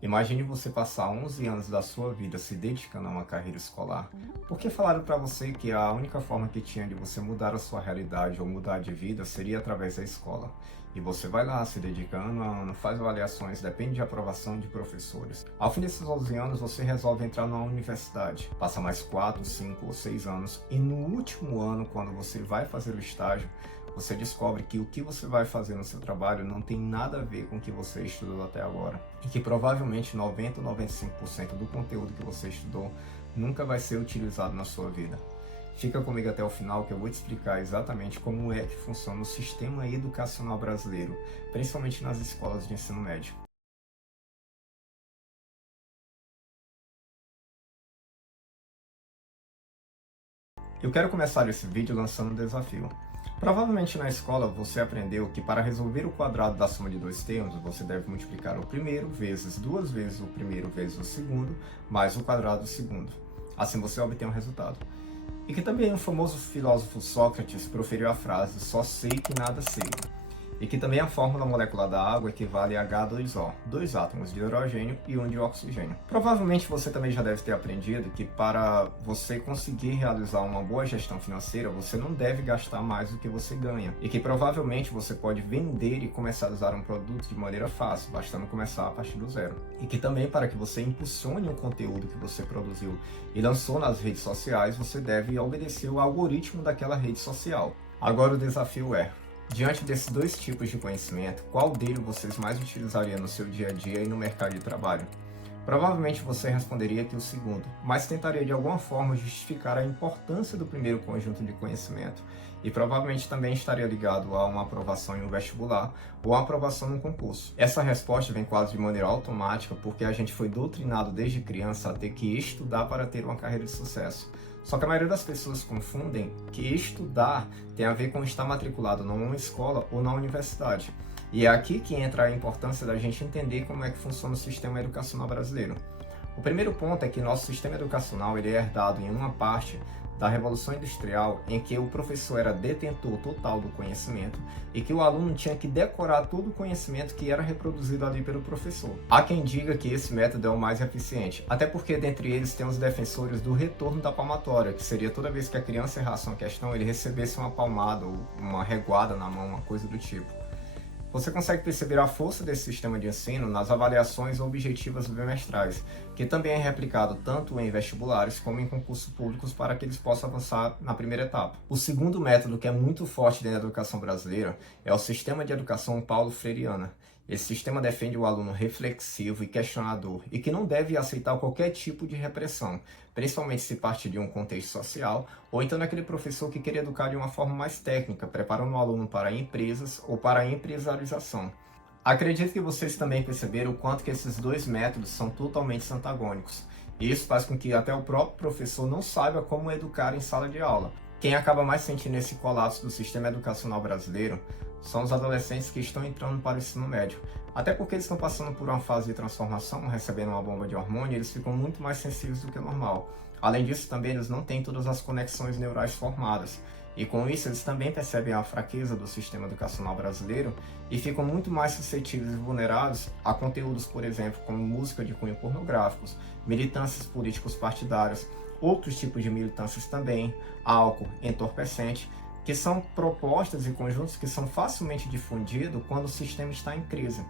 Imagine você passar 11 anos da sua vida se dedicando a uma carreira escolar, porque falaram para você que a única forma que tinha de você mudar a sua realidade ou mudar de vida seria através da escola. E você vai lá se dedicando ano a ano, faz avaliações, depende de aprovação de professores. Ao fim desses 11 anos, você resolve entrar numa universidade. Passa mais 4, 5 ou 6 anos e no último ano, quando você vai fazer o estágio, você descobre que o que você vai fazer no seu trabalho não tem nada a ver com o que você estudou até agora. E que provavelmente 90 ou 95% do conteúdo que você estudou nunca vai ser utilizado na sua vida. Fica comigo até o final que eu vou te explicar exatamente como é que funciona o sistema educacional brasileiro, principalmente nas escolas de ensino médio. Eu quero começar esse vídeo lançando um desafio. Provavelmente na escola você aprendeu que para resolver o quadrado da soma de dois termos, você deve multiplicar o primeiro vezes duas vezes o primeiro vezes o segundo, mais o quadrado do segundo. Assim você obtém um resultado. E que também o famoso filósofo Sócrates proferiu a frase "só sei que nada sei". E que também a fórmula molecular da água equivale a H2O, dois átomos de hidrogênio e um de oxigênio. Provavelmente você também já deve ter aprendido que para você conseguir realizar uma boa gestão financeira, você não deve gastar mais do que você ganha. E que provavelmente você pode vender e comercializar um produto de maneira fácil, bastando começar a partir do zero. E que também para que você impulsione o conteúdo que você produziu e lançou nas redes sociais, você deve obedecer o algoritmo daquela rede social. Agora o desafio é: diante desses dois tipos de conhecimento, qual deles vocês mais utilizariam no seu dia a dia e no mercado de trabalho? Provavelmente você responderia que o segundo, mas tentaria de alguma forma justificar a importância do primeiro conjunto de conhecimento e provavelmente também estaria ligado a uma aprovação em um vestibular ou a aprovação num concurso. Essa resposta vem quase de maneira automática porque a gente foi doutrinado desde criança a ter que estudar para ter uma carreira de sucesso. Só que a maioria das pessoas confundem que estudar tem a ver com estar matriculado numa escola ou na universidade. E é aqui que entra a importância da gente entender como é que funciona o sistema educacional brasileiro. O primeiro ponto é que nosso sistema educacional ele é herdado em uma parte da Revolução Industrial, em que o professor era detentor total do conhecimento e que o aluno tinha que decorar todo o conhecimento que era reproduzido ali pelo professor. Há quem diga que esse método é o mais eficiente, até porque dentre eles tem os defensores do retorno da palmatória, que seria toda vez que a criança errasse uma questão, ele recebesse uma palmada ou uma reguada na mão, uma coisa do tipo. Você consegue perceber a força desse sistema de ensino nas avaliações objetivas bimestrais, que também é replicado tanto em vestibulares como em concursos públicos para que eles possam avançar na primeira etapa. O segundo método que é muito forte dentro da educação brasileira é o sistema de educação Paulo Freireana. Esse sistema defende o aluno reflexivo e questionador e que não deve aceitar qualquer tipo de repressão, principalmente se parte de um contexto social, ou então daquele professor que quer educar de uma forma mais técnica, preparando o aluno para empresas ou para a empresarização. Acredito que vocês também perceberam o quanto que esses dois métodos são totalmente antagônicos. E isso faz com que até o próprio professor não saiba como educar em sala de aula. Quem acaba mais sentindo esse colapso do sistema educacional brasileiro são os adolescentes que estão entrando para o ensino médio. Até porque eles estão passando por uma fase de transformação, recebendo uma bomba de hormônio, e eles ficam muito mais sensíveis do que o normal. Além disso, também eles não têm todas as conexões neurais formadas. E com isso, eles também percebem a fraqueza do sistema educacional brasileiro e ficam muito mais suscetíveis e vulneráveis a conteúdos, por exemplo, como música de cunho pornográficos, militâncias políticos partidários, outros tipos de militâncias também, álcool, entorpecente, que são propostas e conjuntos que são facilmente difundidos quando o sistema está em crise.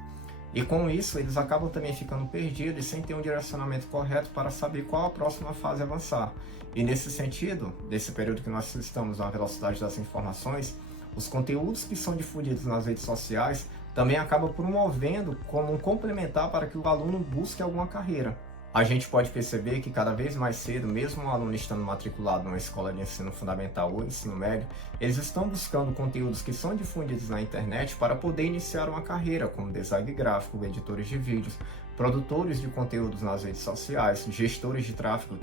E com isso, eles acabam também ficando perdidos e sem ter um direcionamento correto para saber qual a próxima fase avançar. E nesse sentido, desse período que nós estamos na velocidade das informações, os conteúdos que são difundidos nas redes sociais também acabam promovendo como um complementar para que o aluno busque alguma carreira. A gente pode perceber que cada vez mais cedo, mesmo o aluno estando matriculado numa escola de ensino fundamental ou ensino médio, eles estão buscando conteúdos que são difundidos na internet para poder iniciar uma carreira, como design gráfico, editores de vídeos, produtores de conteúdos nas redes sociais, gestores de tráfego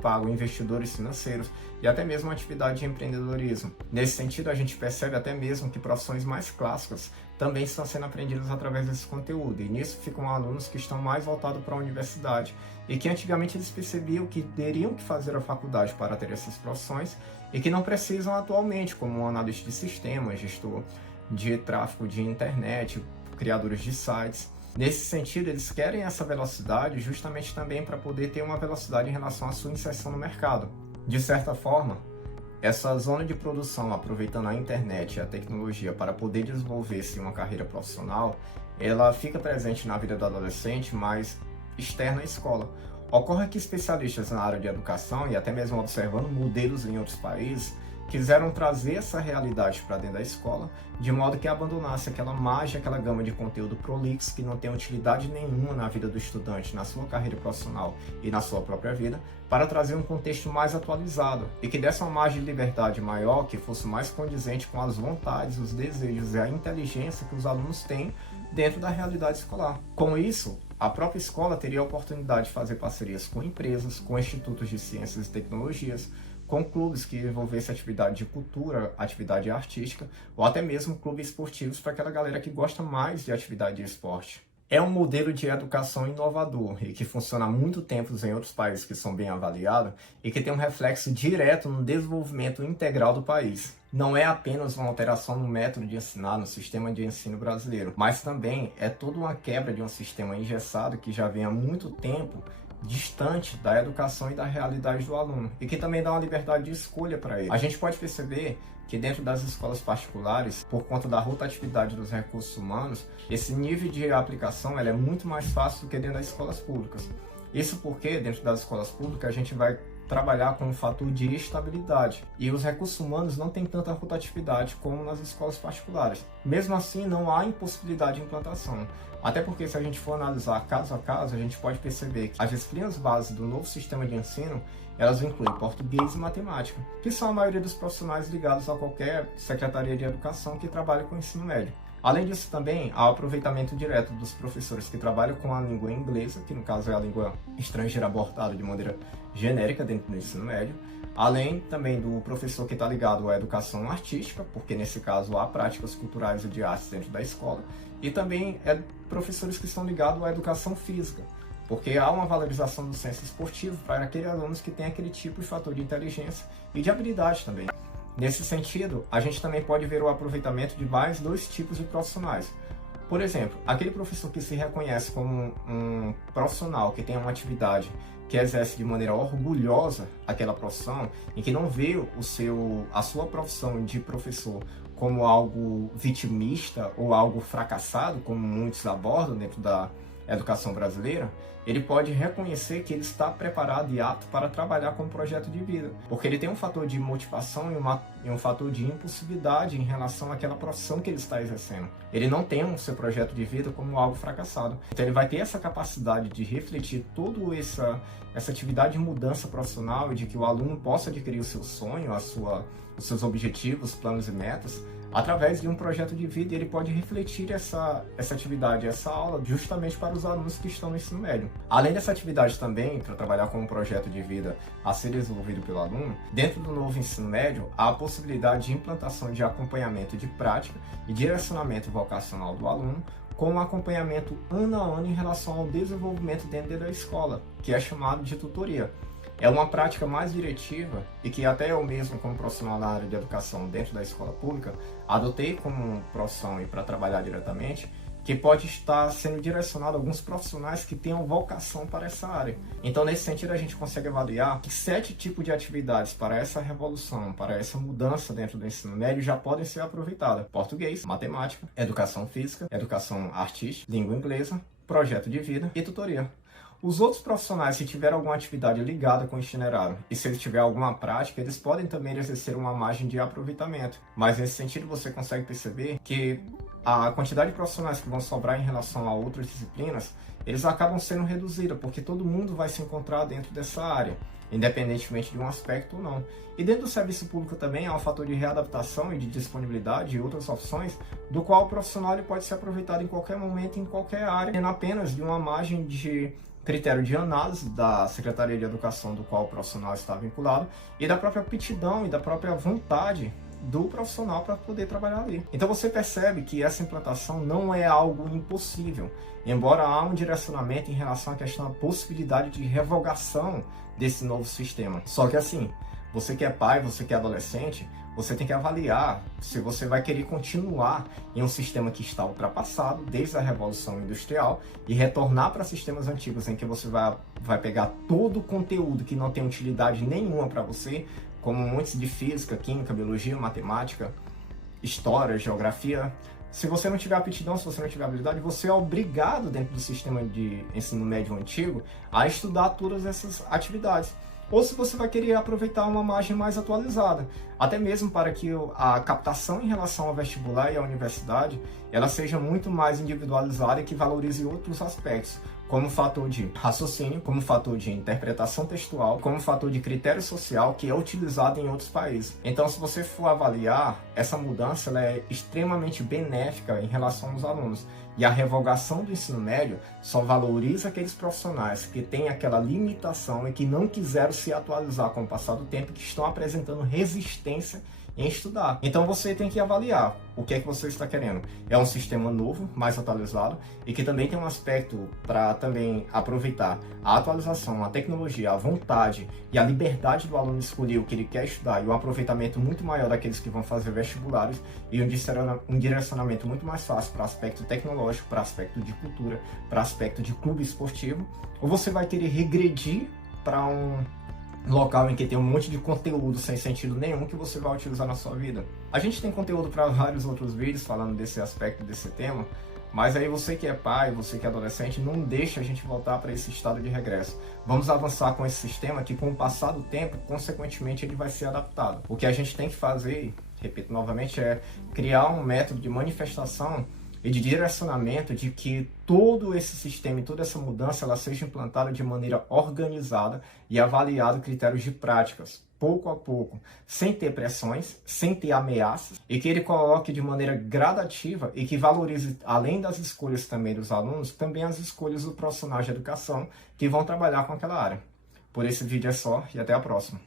pago, investidores financeiros e até mesmo atividade de empreendedorismo. Nesse sentido, a gente percebe até mesmo que profissões mais clássicas também estão sendo aprendidas através desse conteúdo, e nisso ficam alunos que estão mais voltados para a universidade e que antigamente eles percebiam que teriam que fazer a faculdade para ter essas profissões e que não precisam atualmente, como um analista de sistemas, gestor de tráfego de internet, criadores de sites. Nesse sentido, eles querem essa velocidade justamente também para poder ter uma velocidade em relação à sua inserção no mercado. De certa forma, essa zona de produção, aproveitando a internet e a tecnologia para poder desenvolver-se uma carreira profissional, ela fica presente na vida do adolescente, mas externa à escola. Ocorre que especialistas na área de educação, e até mesmo observando modelos em outros países, quiseram trazer essa realidade para dentro da escola, de modo que abandonasse aquela magia, aquela gama de conteúdo prolixo que não tem utilidade nenhuma na vida do estudante, na sua carreira profissional e na sua própria vida, para trazer um contexto mais atualizado e que desse uma margem de liberdade maior, que fosse mais condizente com as vontades, os desejos e a inteligência que os alunos têm dentro da realidade escolar. Com isso, a própria escola teria a oportunidade de fazer parcerias com empresas, com institutos de ciências e tecnologias, com clubes que envolvessem atividade de cultura, atividade artística, ou até mesmo clubes esportivos para aquela galera que gosta mais de atividade de esporte. É um modelo de educação inovador e que funciona há muito tempo em outros países que são bem avaliados e que tem um reflexo direto no desenvolvimento integral do país. Não é apenas uma alteração no método de ensinar, no sistema de ensino brasileiro, mas também é toda uma quebra de um sistema engessado que já vem há muito tempo distante da educação e da realidade do aluno, e que também dá uma liberdade de escolha para ele. A gente pode perceber que dentro das escolas particulares, por conta da rotatividade dos recursos humanos, esse nível de aplicação é muito mais fácil do que dentro das escolas públicas. Isso porque dentro das escolas públicas a gente vai trabalhar com um fator de estabilidade e os recursos humanos não têm tanta rotatividade como nas escolas particulares. Mesmo assim, não há impossibilidade de implantação. Até porque, se a gente for analisar caso a caso, a gente pode perceber que as disciplinas básicas do novo sistema de ensino, elas incluem português e matemática, que são a maioria dos profissionais ligados a qualquer secretaria de educação que trabalhe com ensino médio. Além disso, também há o aproveitamento direto dos professores que trabalham com a língua inglesa, que no caso é a língua estrangeira abordada de maneira genérica dentro do ensino médio, além também do professor que está ligado à educação artística, porque nesse caso há práticas culturais e de artes dentro da escola, e também professores que estão ligados à educação física, porque há uma valorização do senso esportivo para aqueles alunos que têm aquele tipo de fator de inteligência e de habilidade também. Nesse sentido, a gente também pode ver o aproveitamento de mais dois tipos de profissionais. Por exemplo, aquele professor que se reconhece como um profissional que tem uma atividade que exerce de maneira orgulhosa aquela profissão e que não vê a sua profissão de professor como algo vitimista ou algo fracassado, como muitos abordam dentro da educação brasileira, ele pode reconhecer que ele está preparado e apto para trabalhar com um projeto de vida, porque ele tem um fator de motivação e um fator de impulsividade em relação àquela profissão que ele está exercendo. Ele não tem o seu projeto de vida como algo fracassado. Então ele vai ter essa capacidade de refletir toda essa atividade de mudança profissional e de que o aluno possa adquirir o seu sonho, os seus objetivos, planos e metas, através de um projeto de vida. Ele pode refletir essa atividade, essa aula, justamente para os alunos que estão no ensino médio. Além dessa atividade também, para trabalhar com um projeto de vida a ser desenvolvido pelo aluno, dentro do novo ensino médio, há a possibilidade de implantação de acompanhamento de prática e direcionamento vocacional do aluno, com um acompanhamento ano a ano em relação ao desenvolvimento dentro da escola, que é chamado de tutoria. É uma prática mais diretiva e que até eu mesmo, como profissional na área de educação dentro da escola pública, adotei como profissão e para trabalhar diretamente, que pode estar sendo direcionado a alguns profissionais que tenham vocação para essa área. Então, nesse sentido, a gente consegue avaliar que 7 tipos de atividades para essa revolução, para essa mudança dentro do ensino médio já podem ser aproveitadas: português, matemática, educação física, educação artística, língua inglesa, projeto de vida e tutoria. Os outros profissionais, se tiver alguma atividade ligada com o itinerário e se eles tiver alguma prática, eles podem também exercer uma margem de aproveitamento. Mas nesse sentido você consegue perceber que a quantidade de profissionais que vão sobrar em relação a outras disciplinas, eles acabam sendo reduzidos, porque todo mundo vai se encontrar dentro dessa área, independentemente de um aspecto ou não. E dentro do serviço público também há um fator de readaptação e de disponibilidade de outras opções, do qual o profissional ele pode ser aproveitado em qualquer momento, em qualquer área, tendo apenas de uma margem de critério de análise da Secretaria de Educação do qual o profissional está vinculado e da própria aptidão e da própria vontade do profissional para poder trabalhar ali. Então você percebe que essa implantação não é algo impossível, embora há um direcionamento em relação à questão da possibilidade de revogação desse novo sistema. Só que assim, você que é pai, você que é adolescente, você tem que avaliar se você vai querer continuar em um sistema que está ultrapassado desde a Revolução Industrial e retornar para sistemas antigos em que você vai pegar todo o conteúdo que não tem utilidade nenhuma para você, como muitos de física, química, biologia, matemática, história, geografia. Se você não tiver aptidão, se você não tiver habilidade, você é obrigado, dentro do sistema de ensino médio antigo, a estudar todas essas atividades. Ou se você vai querer aproveitar uma margem mais atualizada, até mesmo para que a captação em relação ao vestibular e à universidade, ela seja muito mais individualizada e que valorize outros aspectos, como fator de raciocínio, como fator de interpretação textual, como fator de critério social que é utilizado em outros países. Então, se você for avaliar, essa mudança ela é extremamente benéfica em relação aos alunos. E a revogação do ensino médio só valoriza aqueles profissionais que têm aquela limitação e que não quiseram se atualizar com o passar do tempo, que estão apresentando resistência em estudar. Então você tem que avaliar o que é que você está querendo. É um sistema novo, mais atualizado, e que também tem um aspecto para também aproveitar a atualização, a tecnologia, a vontade e a liberdade do aluno escolher o que ele quer estudar e o aproveitamento muito maior daqueles que vão fazer vestibulares e um direcionamento muito mais fácil para aspecto tecnológico, para aspecto de cultura, para aspecto de clube esportivo, ou você vai querer regredir para um local em que tem um monte de conteúdo sem sentido nenhum que você vai utilizar na sua vida. A gente tem conteúdo para vários outros vídeos falando desse aspecto, desse tema, mas aí você que é pai, você que é adolescente, não deixa a gente voltar para esse estado de regresso. Vamos avançar com esse sistema que, com o passar do tempo, consequentemente, ele vai ser adaptado. O que a gente tem que fazer, repito novamente, é criar um método de manifestação e de direcionamento de que todo esse sistema e toda essa mudança ela seja implantada de maneira organizada e avaliado critérios de práticas, pouco a pouco, sem ter pressões, sem ter ameaças, e que ele coloque de maneira gradativa e que valorize, além das escolhas também dos alunos, também as escolhas do profissional de educação que vão trabalhar com aquela área. Por esse vídeo é só e até a próxima.